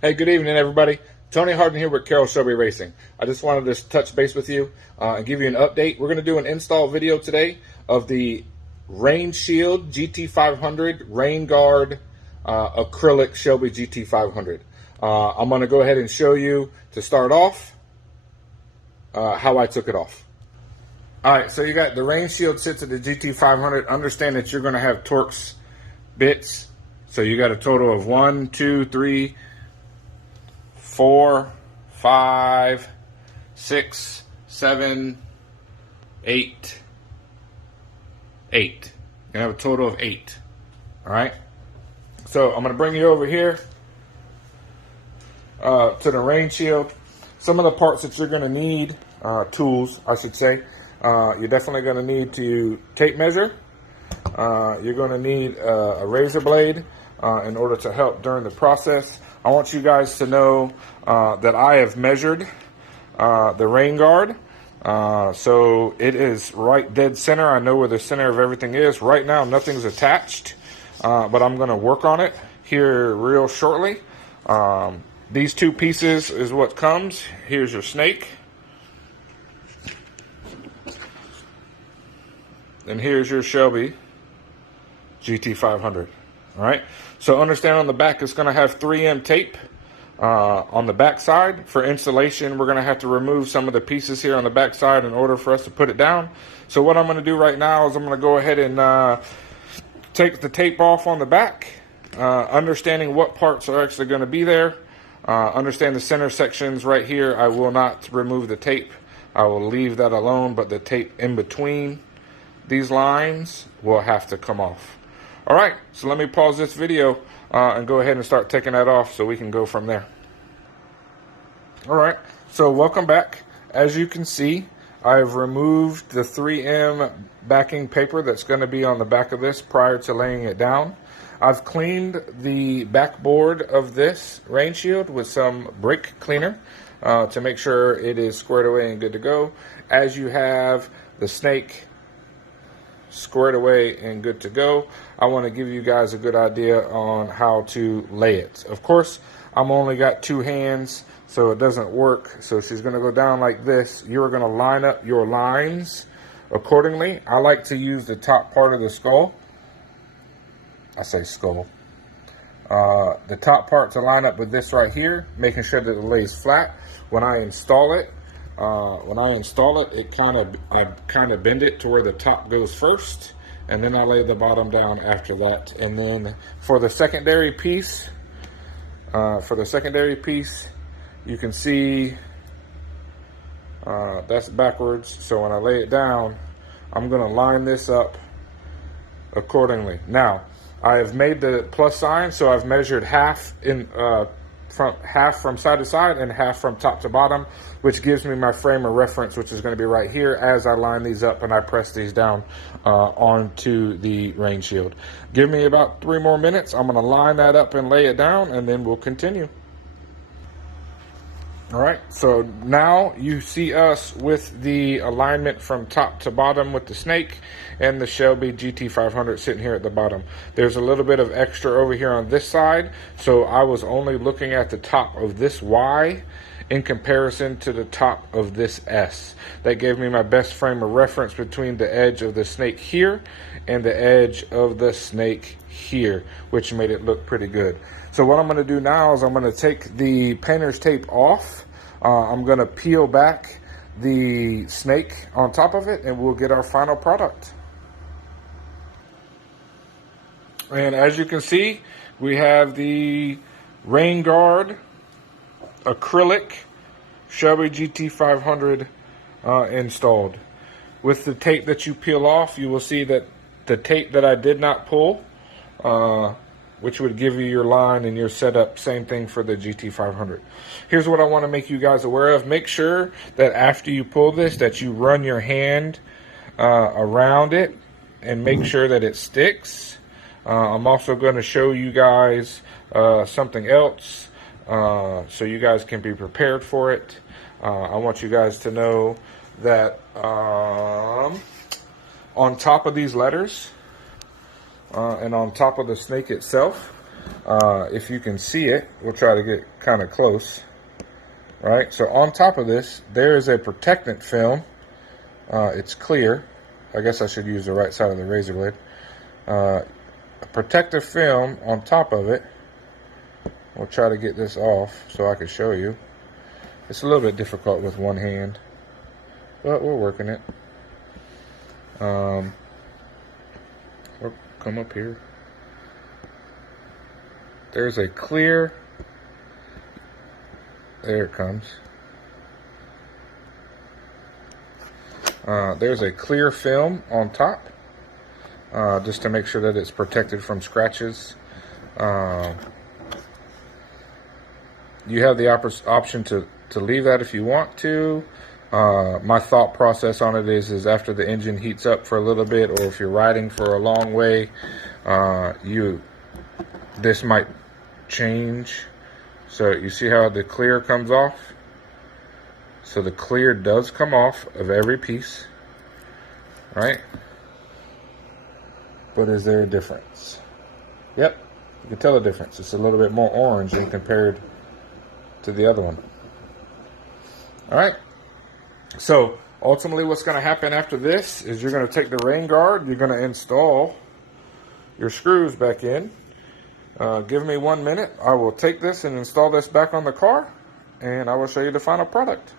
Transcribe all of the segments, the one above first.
Hey, good evening, everybody. Tony Harden here with Carroll Shelby Racing. I just wanted to touch base with you and give you an update. We're going to do an install video today of the Rain Shield GT500 Rain Guard acrylic Shelby GT500. I'm going to go ahead and show you, to start off, how I took it off. All right, so you got the Rain Shield sits at the GT500. Understand that you're going to have Torx bits. So you got a total of 1, 2, 3, 4, 5, 6, 7, 8. You have a total of 8. All right. So I'm going to bring you over here to the Rain Shield. Some of the parts that you're going to need, tools, I should say. You're definitely going to need to tape measure. You're going to need a razor blade in order to help during the process. I want you guys to know that I have measured the rain guard. So it is right dead center. I know where the center of everything is. Right now, nothing's attached, but I'm going to work on it here real shortly. These two pieces is what comes. Here's your snake. And here's your Shelby GT500. All right. So understand on the back it's going to have 3M tape on the back side. For installation, we're going to have to remove some of the pieces here on the back side in order for us to put it down. So what I'm going to do right now is I'm going to go ahead and take the tape off on the back, understanding what parts are actually going to be there. Understand the center sections right here. I will not remove the tape. I will leave that alone, but the tape in between these lines will have to come off. All right, so let me pause this video and go ahead and start taking that off so we can go from there. All right, so welcome back. As you can see, I've removed the 3M backing paper that's going to be on the back of this prior to laying it down. I've cleaned the backboard of this Rain Shield with some brake cleaner to make sure it is squared away and good to go. As you have the snake squared away and good to go, I want to give you guys a good idea on how to lay it. Of course, I'm only got 2 hands, so it doesn't work. So she's going to go down like this. You're going to line up your lines accordingly. I like to use the top part of the skull. I say skull. The top part to line up with this right here, making sure that it lays flat. When I install it, it kind of bend it to where the top goes first, and then I lay the bottom down after that. And then for the secondary piece, you can see that's backwards. So when I lay it down, I'm going to line this up accordingly. Now, I have made the plus sign, so I've measured half from side to side and half from top to bottom, which gives me my frame of reference, which is going to be right here as I line these up and I press these down onto the Rain Shield. Give me about 3 more minutes. I'm going to line that up and lay it down, and then we'll continue. All right, so now you see us with the alignment from top to bottom with the snake and the Shelby GT500 sitting here at the bottom. There's a little bit of extra over here on this side, so I was only looking at the top of this Y in comparison to the top of this S. That gave me my best frame of reference between the edge of the snake here and the edge of the snake here, which made it look pretty good. So what I'm going to do now is I'm going to take the painter's tape off. I'm going to peel back the snake on top of it, and we'll get our final product. And as you can see, we have the Rain Guard acrylic Shelby GT500 installed. With the tape that you peel off, you will see that the tape that I did not pull, which would give you your line and your setup, same thing for the GT500. Here's what I want to make you guys aware of. Make sure that after you pull this, that you run your hand around it and make sure that it sticks. I'm also going to show you guys something else so you guys can be prepared for it. I want you guys to know that on top of these letters and on top of the snake itself, If you can see it, we'll try to get kind of close. Right, so on top of this, there is a protectant film. It's clear. I guess I should use the right side of the razor blade. A protective film on top of it. We'll try to get this off so I can show you. It's a little bit difficult with one hand, but we're working it. We'll come up here. There's a clear. There it comes. There's a clear film on top, just to make sure that it's protected from scratches. You have the option to leave that if you want to. My thought process on it is after the engine heats up for a little bit, or if you're riding for a long way, this might change. So you see how the clear comes off? So the clear does come off of every piece, right? But is there a difference? Yep, you can tell the difference. It's a little bit more orange than compared to the other one. All right, so ultimately what's going to happen after this is you're going to take the rain guard, you're going to install your screws back in. Give me 1 minute. I will take this and install this back on the car, and I will show you the final product.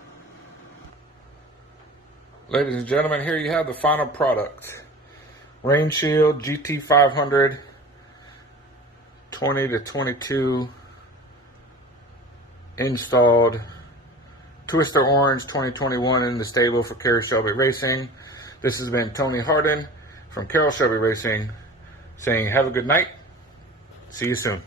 Ladies and gentlemen, here you have the final product. Rain Shield GT500 20 to 22 installed. Twister Orange 2021 in the stable for Carroll Shelby Racing. This has been Tony Hardin from Carroll Shelby Racing saying have a good night. See you soon.